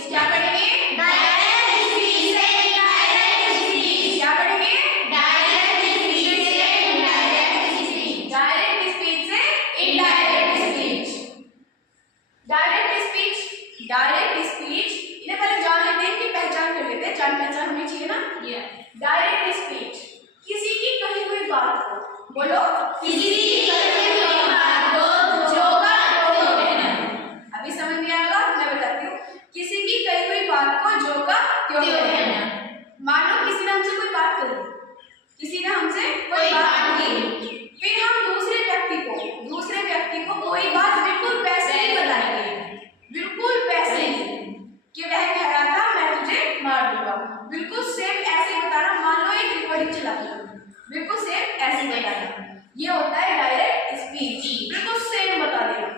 Speech. क्या पढ़ेंगे? Direct speech से इनडायरेक्ट स्पीच। क्या पढ़ेंगे? डायरेक्ट स्पीच से इनडायरेक्ट स्पीच। डायरेक्ट स्पीच से indirect speech. Direct speech, direct speech, इन्हें पहले जान लेते हैं कि पहचान कर लेते हैं, जान पहचान होनी चाहिए ना। डायरेक्ट स्पीच, किसी की कही हुई बात को, बोलो, किसी की कही हुई बात को जो का त्यों कहना। अभी समझ में आएगा, मैं बताती हूँ। किसी की कही हुई बात को जो का त्यों कहना। मानो किसी ने हमसे कोई बात कही, किसी ने हमसे कोई बात कही, फिर हम दूसरे व्यक्ति को कोई बात बिल्कुल वैसे ही बताएंगे, बिल्कुल वैसे ही कि वह कह रहा था मैं तुझे मार दूंगा, बिल्कुल सेम ऐसे ही बताना। मान लो एक रिकॉर्डिंग चला रही है, बिल्कुल सेम ऐसे बताना, ये होता है डायरेक्ट स्पीच। बिल्कुल सेम बता देना,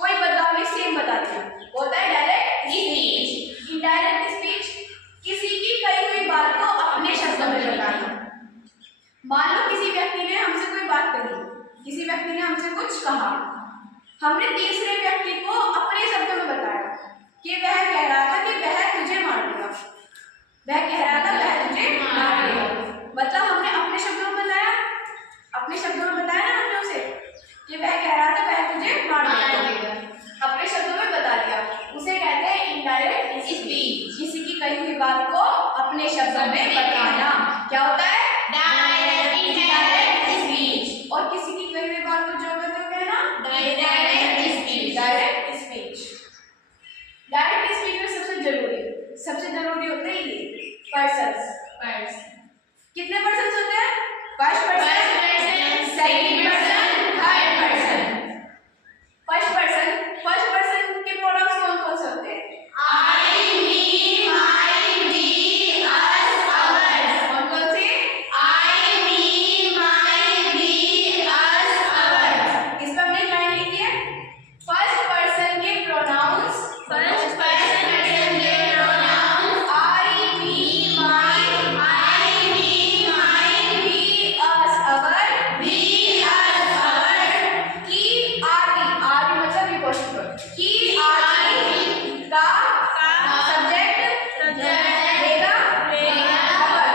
कोई बदलाव नहीं, सेम बता देना, होता है डायरेक्ट स्पीच। इनडायरेक्ट स्पीच, किसी की कही हुई बात को अपने शब्दों में बताना। मान लो किसी व्यक्ति ने हमसे कोई बात कही, किसी व्यक्ति ने हमसे कुछ कहा, हमने तीसरे व्यक्ति को अपने शब्दों में बताया कि वह कह रहा था कि वह तुझे मार देगा, वह कह रहा था वह तुझे मार देगा। मतलब हमने अपने शब्दों में बताया, अपने शब्दों में बताया ना हमने उसे कि वह कह रहा था वह तुझे मार देगा, अपने शब्दों में बता दिया, उसे कहते हैं इनडायरेक्ट स्पीच। किसी की कही हुई बात को अपने शब्दों में बताना क्या होता है? Direct speech. और किसी की कही हुई बात को जो कहना direct speech. Direct speech, direct speech में सबसे जरूरी होते हैं ये पर्सन्स। कितने पर्सन्स होते हैं? First person, second person, third person. First person के प्रोनाउंस कौन से होते हैं? I, me, my, we, us, our. कौन से? I, me, my, we, us, our. इस पर हमने लाइन लिखी है, फर्स्ट पर्सन के pronouns, I, me, my, we, us, our, की, आदि मतलब विभूषण, की, आदि का सब्जेक्ट देगा अवर।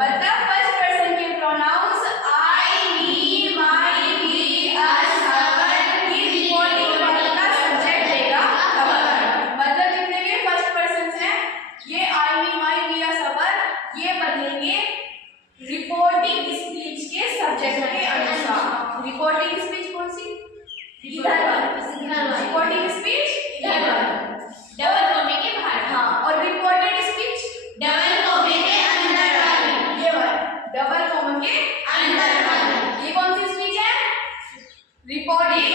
मतलब फर्स्ट पर्सन के pronouns I, me, my, we, us, our की रिपोर्टिंग वर्ब का सब्जेक्ट देगा अवर। मतलब जितने भी फर्स्ट पर्सन्स हैं, ये आई, me, my, we, us, our, ये बदलेंगे रिपोर्टिंग स्पीच के सब्जेक्ट के अनुसार। रिपोर्टिंग स्पीच कौन सी? इधर वाली। रिपोर्टिंग स्पीच इधर वाली, डबल कोमे के बाहर। हाँ, और रिपोर्टेड स्पीच डबल कोमे के अंदर वाली, ये वाली डबल कोमे के अंदर वाली। ये कौन सी स्पीच है? Reporting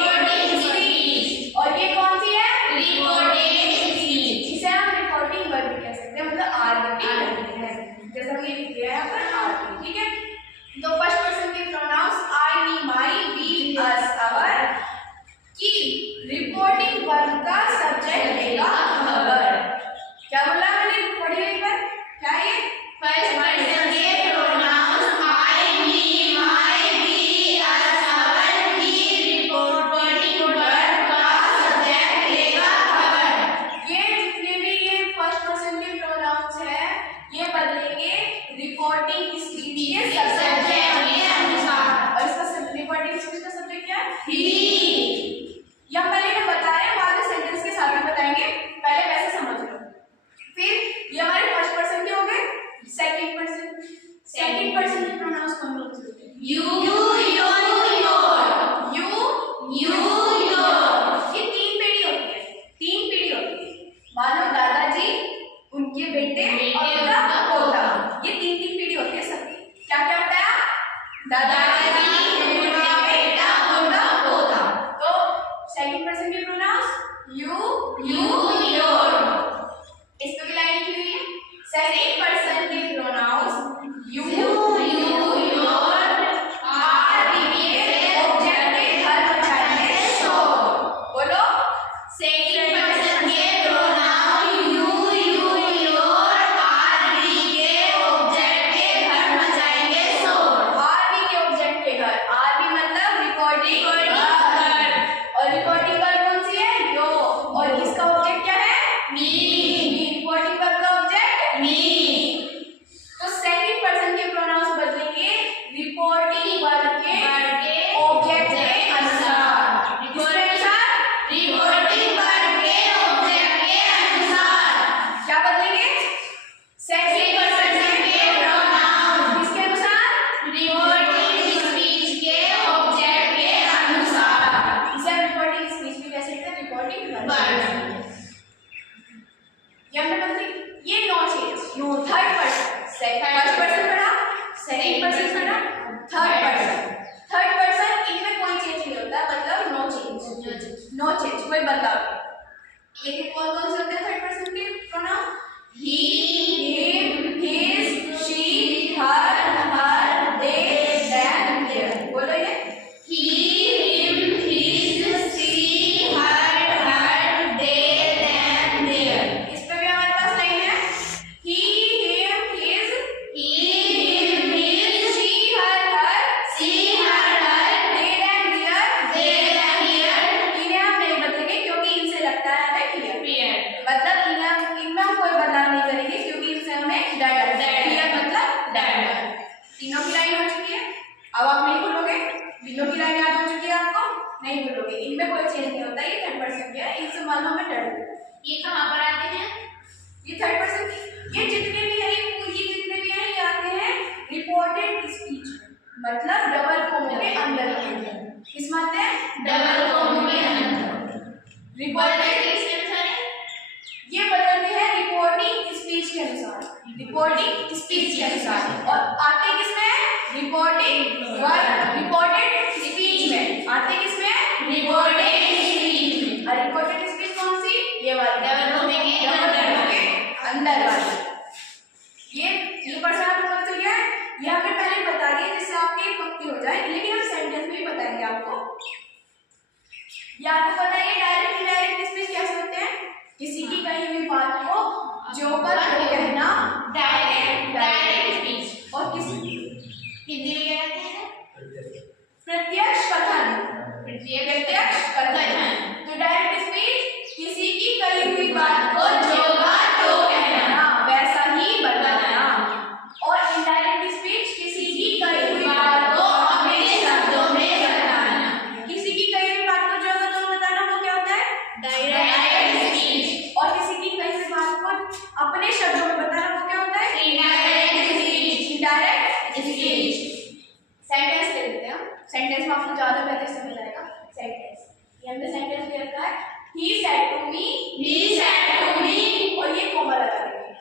speech. और ये कौन सी है? Reported speech. इसे हम रिपोर्टिंग वर्ब भी कह सकते हैं, मतलब आरटीवी है, जैसा हमने लिख दिया है यहाँ पर आरटीवी। ठीक है, तो फर्स्ट पर्सन के pronouns I, me, my, we, us, our की रिपोर्टिंग वर्ब का सब्जेक्ट देगा अवर। क्या बोला मैंने? पढ़िए एक बार, क्या है ये? फर्स्ट पर्सन के pronouns I, me, my, we, us, our की रिपोर्टिंग वर्ब का सब्जेक्ट देगा अवर। ये जितने भी ये फर्स्ट पर्सन के प्रोनाउंस हैं, ये बदलेंगे रिपोर्टिंग स्पीच के सब्जेक्ट के अनुसार। और इसका रिपोर्टिंग स्पीच का सब्जेक्ट क्या है? ही। या पहले हम बता रहे हैं, बाद में सेंटेंस के साथ में बताएंगे, पहले वैसे समझ लो। फिर ये हमारे फर्स्ट पर्सन के हो गए। सेकंड पर्सन के प्रोनाउंस कौन कौन से होते हैं? You, your. ये तीन पीढ़ी होती है। मानो दादाजी, उनके बेटे और उनका पोता, ये तीन पीढ़ी होती है सबकी। क्या क्या बताया? दादाजी, उनका बेटा, उनका पोता। तो सेकंड पर्सन के प्रोनाउंस यू, योर। इस पे भी लाइन लिखी हुई है। सेकंड पर्सन के प्रोनाउंस यू, योर, आर के ऑब्जेक्ट के घर बचाएंगे सो। बोलो, सेकंड पर्सन के प्रोनाउन यू, योर, आर के ऑब्जेक्ट के घर बचाएंगे सो। आर के ऑब्जेक्ट के घर, आर मतलब रिकॉर्डिंग वर्ब, और रिकॉर्डिंग वर्ब कौन सी है? यो, और इसका ऑब्जेक्ट ये हमने पता ये no change. Third person, first person पढ़ा, सेकंड पर्सन पढ़ा, थर्ड पर्सन इनमें कोई चेंज नहीं होता, मतलब नो चेंज, कोई बदलाव। लेकिन कौन कौन से होते हैं थर्ड पर्सन के pronoun? He, him, his, she, her, they, them, their. बोलो ये he, him, his, she, her, they, them, their. इस पे भी हमारे पास लाइन है he, him, his, she, her, they, them, their. इन्हें हम नहीं बदलेंगे क्योंकि इनसे लगता है हमें क्लियर, मतलब इनमें हम कोई बदलाव नहीं करेंगे क्योंकि इनसे हमें डर लगता है। क्लियर मतलब डर। तीनों की लाइन हो चुकी है, अब आप नहीं भूलोगे। तीनों की लाइन याद हो चुकी है आपको, नहीं भूलोगे। इनमें कोई चेंज नहीं होता, ये थर्ड पर्सन के है, इनसे मानो हमें डर। ये कहाँ पर आते हैं? ये थर्ड पर्सन की, ये जितने भी है ये आते हैं रिपोर्टेड स्पीच, मतलब डबल कोमा के अंदर। किसमें आते हैं? डबल कोमा के अंदर। रिपोर्टेड ये बदलते हैं रिपोर्टिंग स्पीच के अनुसार, और आते किसमें? रिपोर्टेड स्पीच में आते किसमें? रिपोर्टेड स्पीच में। और रिपोर्टेड स्पीच कौन सी? ये वाली डबल कोमा के अंदर वाली। ये पर्सन आपको पता चल गया है, ये हमने पहले बता दिया जिससे आपकी पक्की हो जाए, लेकिन हम सेंटेंस में भी बताएंगे आपको। ये आपको पता है डायरेक्ट इनडायरेक्ट स्पीच कैसे होते हैं? किसी की कही हुई बात को जो पर कहना डायरेक्ट स्पीच, और किसी हिंदी में क्या कहते हैं? प्रत्यक्ष कथन। तो डायरेक्ट स्पीच किसी की कही हुई बात को जो बात तो कहना वैसा ही बताना, और इनडायरेक्ट स्पीच किसी की कही हुई बात को अपने शब्दों में बताना। किसी की कही हुई बात को जो बताना वो क्या होता है? Direct speech. और किसी की कही हुई बात को अपने शब्दों में बताना वो क्या होता है? Indirect speech. सेंटेंस ले लेते हैं हम, सेंटेंस में आपको ज्यादा बेहतर समझ आएगा। सेंटेंस, ये हमने सेंटेंस ले रखा है, he said to me, और ये कोमा लगा देंगे।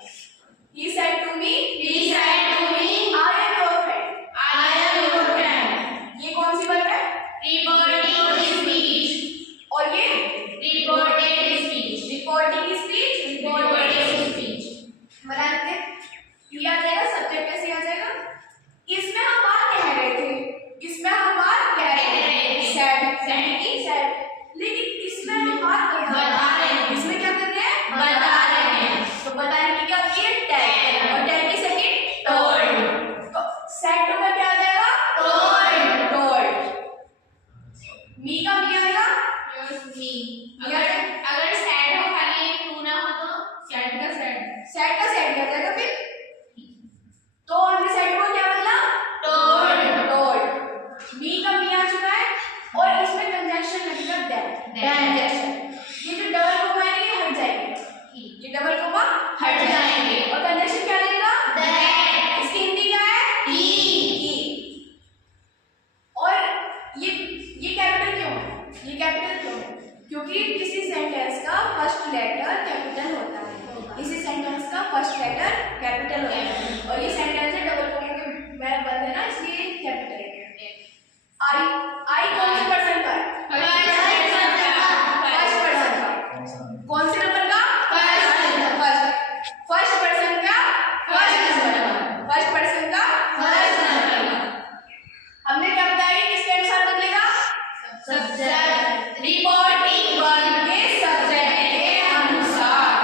he said to me, I am your friend, ये कौन सी बात है? Reporting speech. और ये रिपोर्टेड स्पीच। बना लेते हैं, ये आ जाएगा सब्जेक्ट। कैसे आ जाएगा? इसमें हम बात कह रहे थे, सैड, लेकिन इसमें हम बात बता रहे हैं। इसमें क्या कर रहे हैं? बता रहे हैं। तो बताने की क्या होती है? टेल, और टेल की सेकंड टोल्ड। तो सैड का क्या आ जाएगा? टोल्ड। मी का मी आएगा? अगर सैड हो खाली टू ना हो तो सैड का सैड आ जाएगा फिर। तो हमने सैड को क्या बदला? टोल्ड। मी का मी आ चुका है, और इसमें कंजंक्शन लगेगा दैट। ये जो डबल कोमा है ये हट जाएंगे, और कंजंक्शन क्या लगेगा? दैट। इसकी हिंदी क्या है? ही। और ये कैपिटल क्यों है? क्योंकि किसी सेंटेंस का फर्स्ट लेटर कैपिटल होता है, और ये सेंटेंस है डबल कोमा के में बंद है ना, इसलिए कैपिटल है। आई कौन से पर्सन का? फर्स्ट पर्सन का। कौन से नंबर का? फर्स्ट पर्सन का हमने क्या बताया कि किसके अनुसार बदलेगा? रिपोर्टिंग वर्ब के सब्जेक्ट के अनुसार।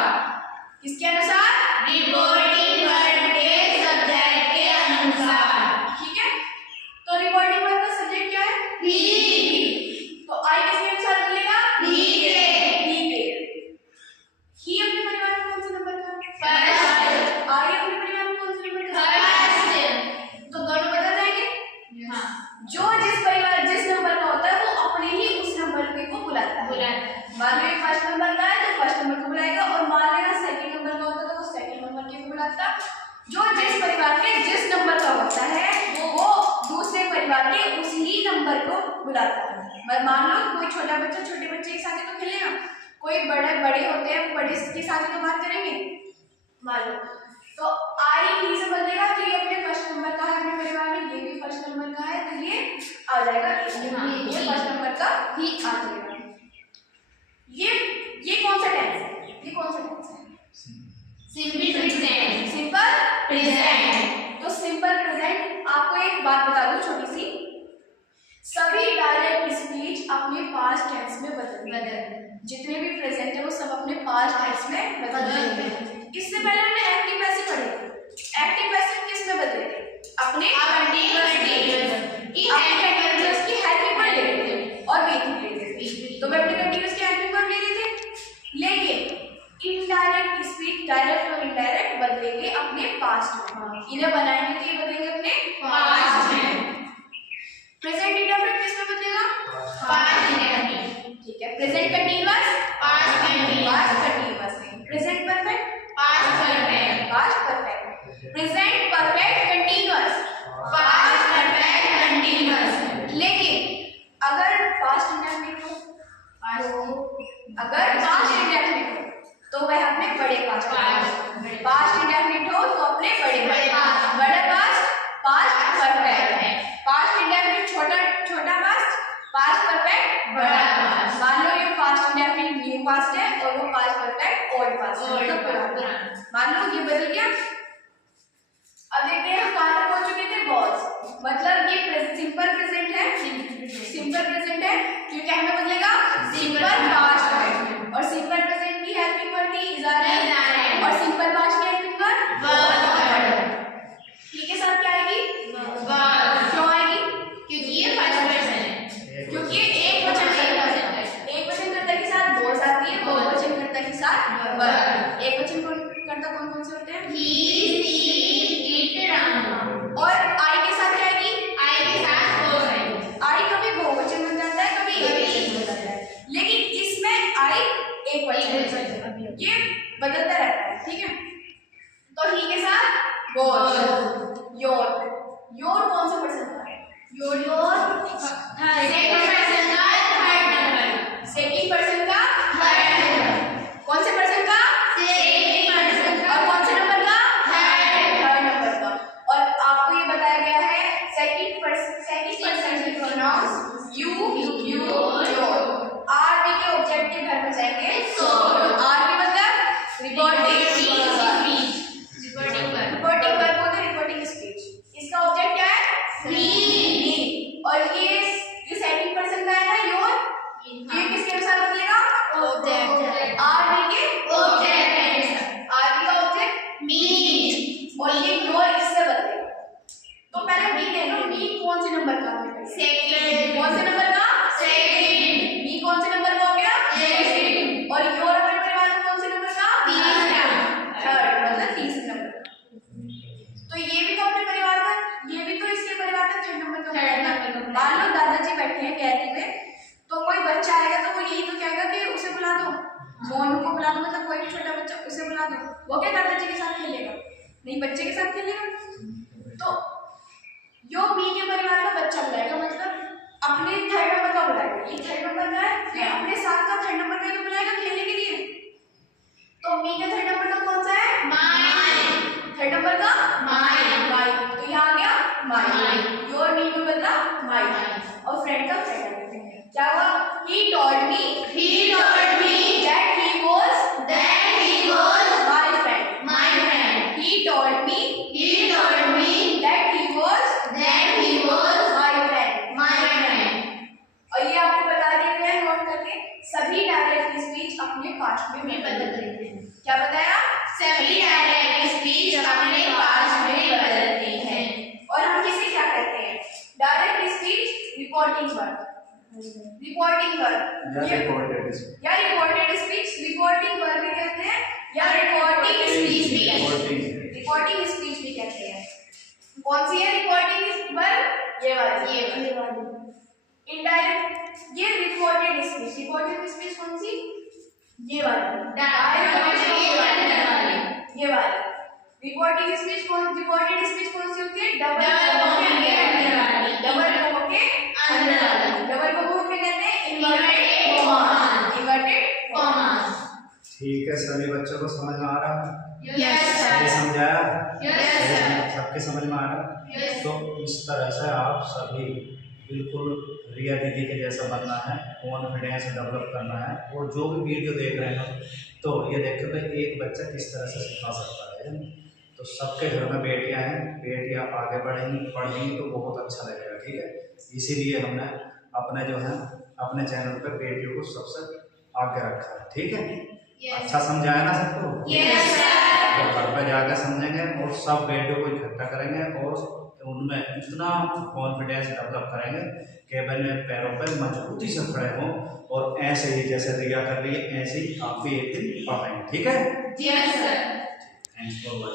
किसके अनुसार? रिपोर्टिंग वर्ब के सब्जेक्ट के अनुसार। ठीक है, तो रिपोर्टिंग वर्ब का सब्जेक्ट क्या है? ही। तो आई किसके अनुसार बदलेगा? ही के। ही अपने परिवार में कौन सा नंबर का? फर्स्ट। आई अपने परिवार में कौन सा नंबर का? फर्स्ट। तो दोनों बदल जाएंगे। हाँ, जिस नंबर का होता है वो अपने ही उस नंबर को बुलाता है। मान लो फर्स्ट नंबर का है तो फर्स्ट नंबर को बुलाएगा, और मान लेना सेकंड नंबर का होता है तो वो सेकंड नंबर को बुलाता। जो जिस परिवार के जिस नंबर का होता है वो दूसरे परिवार के उसी ही नंबर को बुलाता है। मान लो कोई छोटा बच्चा छोटे बच्चे के साथ तो खेलेगा, कोई कोई बड़े होते हैं, बड़े के साथ ही तो बात करेंगे। मान लो तो आई ही से बदलेगा, तो ये अपने फर्स्ट नंबर का है अपने परिवार में, ये भी फर्स्ट नंबर का है, तो ये आ जाएगा, ये फर्स्ट नंबर का ही आ जाएगा। ये कौन सा टेंस है? ये कौन सा टेंस है? Simple present. Simple present. तो सिंपल प्रेजेंट, आपको एक बात बता दूं छोटी सी, सभी डायरेक्ट स्पीच अपने पास्ट टेंस में बदलते हैं। जितने भी प्रेजेंट है वो सब अपने पास्ट टेंस में बदलते हैं। इससे पहले हमने एक्टिव पैसिव पढ़े थे। एक्टिव पैसिव किस में बदले थे? अपने कंटीन्यूअस की हेल्पिंग वर्ब ले लेते थे और बेसिक ले लेते थे, तो वे अपने कंटीन्यूअस की हेल्पिंग वर्ब ले लेते थे। लेकिन इनडायरेक्ट स्पीच डायरेक्ट और इनडायरेक्ट बदलेंगे अपने पास्ट में, इन्हें बनाएंगे तो ये बदलेंगे अपने पास्ट में। प्रेजेंट इंडेफिनिट किस में बदलेगा? Past indefinite. ठीक है, present continuous past continuous, present perfect past perfect, present perfect continuous past perfect continuous. लेकिन अगर पास्ट इंडेफिनिट हो, अगर पास्ट इंडेफिनिट हो तो वह अपने बड़े पास्ट इंडेफिनिट हो तो अपने बड़े पास्ट परफेक्ट है। पास्ट इंडेफिनिट छोटा पास्ट परफेक्ट बड़ा पास्ट। मान लो ये पास्ट इंडेफिनिट न्यू पास्ट है और वो पास्ट परफेक्ट ओल्ड पास्ट है, मतलब पुराना। मान लो ये बदल गया। अब देखते हैं हम कहां तक पहुंच चुके थे, वॉज, मतलब ये सिंपल प्रेजेंट है, क्योंकि हमें बदलेगा सिंपल पास्ट है, और सिंपल प्रेजेंट की हेल्पिंग वर्ब थी इज आर है, और सिंपल पास्ट की हेल्पिंग वर्ब वर। ठीक है, साथ क्या आएगी? वर। क्यों आएगी? क्योंकि ये फर्स्ट पर्सन है, क्योंकि एक वचन कर्ता के साथ बोस आती है, बहुवचन कर्ता के साथ वर। एक वचन कर्ता कौन से होते हैं? ही, शी, इट, राम। और आई के साथ क्या आएगी? आई के साथ बोस आएगी। आई कभी बहुवचन बन जाता है, कभी एक बन जाता है, लेकिन इसमें आई एक वचन, ये बदलता रहता है। ठीक है, तो ही के साथ बोस। योर कौन सा पर्सन का है? योर सेकंड पर्सन का थर्ड नंबर। कौन से पर्सन का? सेकंड पर्सन का। और कौन से नंबर का? थर्ड नंबर का। और आपको ये बताया गया है सेकंड पर्सन के pronouns you, your. R B के ऑब्जेक्टिव घर में जाएंगे, सो। आर बी मतलब रिपोर्टिंग वर्ब होता है, रिपोर्टिंग स्पीच। इसका ऑब्जेक्ट क्या है? मी। और ये सेकंड पर्सन का है ना, योर, ये किसके साथ बदलेगा? ऑब्जेक्ट। आर बी के ऑब्जेक्ट, आर बी का ऑब्जेक्ट मी, और ये योर इससे बदलेगा। तो पहले मी देख लो, मी कौन से नंबर का है? सेकंड। कौन से नंबर का? सेकंड। मी कौन से नंबर का हो गया? सेकंड। और योर अपने परिवार में कौन से नंबर का? तीसरा। थर्ड, मतलब तीसरे नंबर का। तो ये भी तो अपने परिवार का, ये भी तो इसके परिवार का थर्ड नंबर का है। मान लो दादाजी बैठे हैं गैलरी में, तो कोई बच्चा आएगा तो वो यही तो कहेगा कि उसे बुला दो, मोनू को बुला दो, मतलब कोई भी छोटा बच्चा, उसे बुला दो। वो क्या दादाजी के साथ खेलेगा? नहीं, बच्चे के साथ खेलेगा। तो यो मी के परिवार का बच्चा बुलाएगा, मतलब अपने थर्ड नंबर का बुलाएगा। ये थर्ड नंबर का है, फिर अपने साथ का थर्ड नंबर का तो बुलाएगा खेलने के लिए। तो मी का थर्ड नंबर का कौन सा है? माई। थर्ड नंबर का माई, तो यहाँ आ गया माई। योर मी में बदला माई, और फ्रेंड का फ्रेंड। क्या हुआ? He told me that he was my friend. He told me that he was my friend. और ये आपको बता दिया गया है नोट करके, सभी डायरेक्ट स्पीच अपने पास्ट में बदलते हैं। क्या बताया? सभी डायरेक्ट स्पीच अपने पास्ट में बदलते हैं। और हम किसे क्या कहते हैं? डायरेक्ट स्पीच रिपोर्टिंग वर्ब या रिपोर्टेड स्पीच, रिपोर्टिंग वर्ब भी कहते हैं या रिपोर्टिंग स्पीच भी कहते हैं। कौन सी है रिपोर्टिंग वर्ब? ये वाली। इनडायरेक्ट, ये रिपोर्टेड स्पीच कौन सी? ये वाली। ये वाली रिपोर्टेड स्पीच कौन सी होती है? डबल कोमा के अंदर वाली। डबल कोमा में कहते हैं इन्वर्टेड कॉमा। ठीक है, सभी बच्चों को समझ में आ रहा है? Yes, sir. सही समझाया? Yes, sir. सबके समझ में आ रहा है? Yes. तो इस तरह से आप सभी बिल्कुल रिया दीदी के जैसा बनना है, कॉन्फिडेंस डेवलप करना है। और जो भी वीडियो देख रहे हो तो ये देखो कि एक बच्चा किस तरह से सिखा सकता है। तो सबके घर में बेटियां हैं, बेटियां आगे बढ़ेंगी, पढ़ेंगी तो बहुत अच्छा लगेगा। ठीक है, इसीलिए हमने अपने जो है अपने चैनल पे बेटियों को सबसे आगे रखा है। ठीक है, अच्छा समझाया ना सबको? Yes, sir. तो घर पर जाकर समझेंगे और सब बेटियों को इकट्ठा करेंगे और उनमें इतना कॉन्फिडेंस डेवलप करेंगे कि अपने पैरों पर मजबूती से खड़े हों और ऐसे ही जैसे रिया कर रही है ऐसे ही आप भी एक दिन पढ़ेंगे। ठीक है, Yes, sir. Thanks for watching.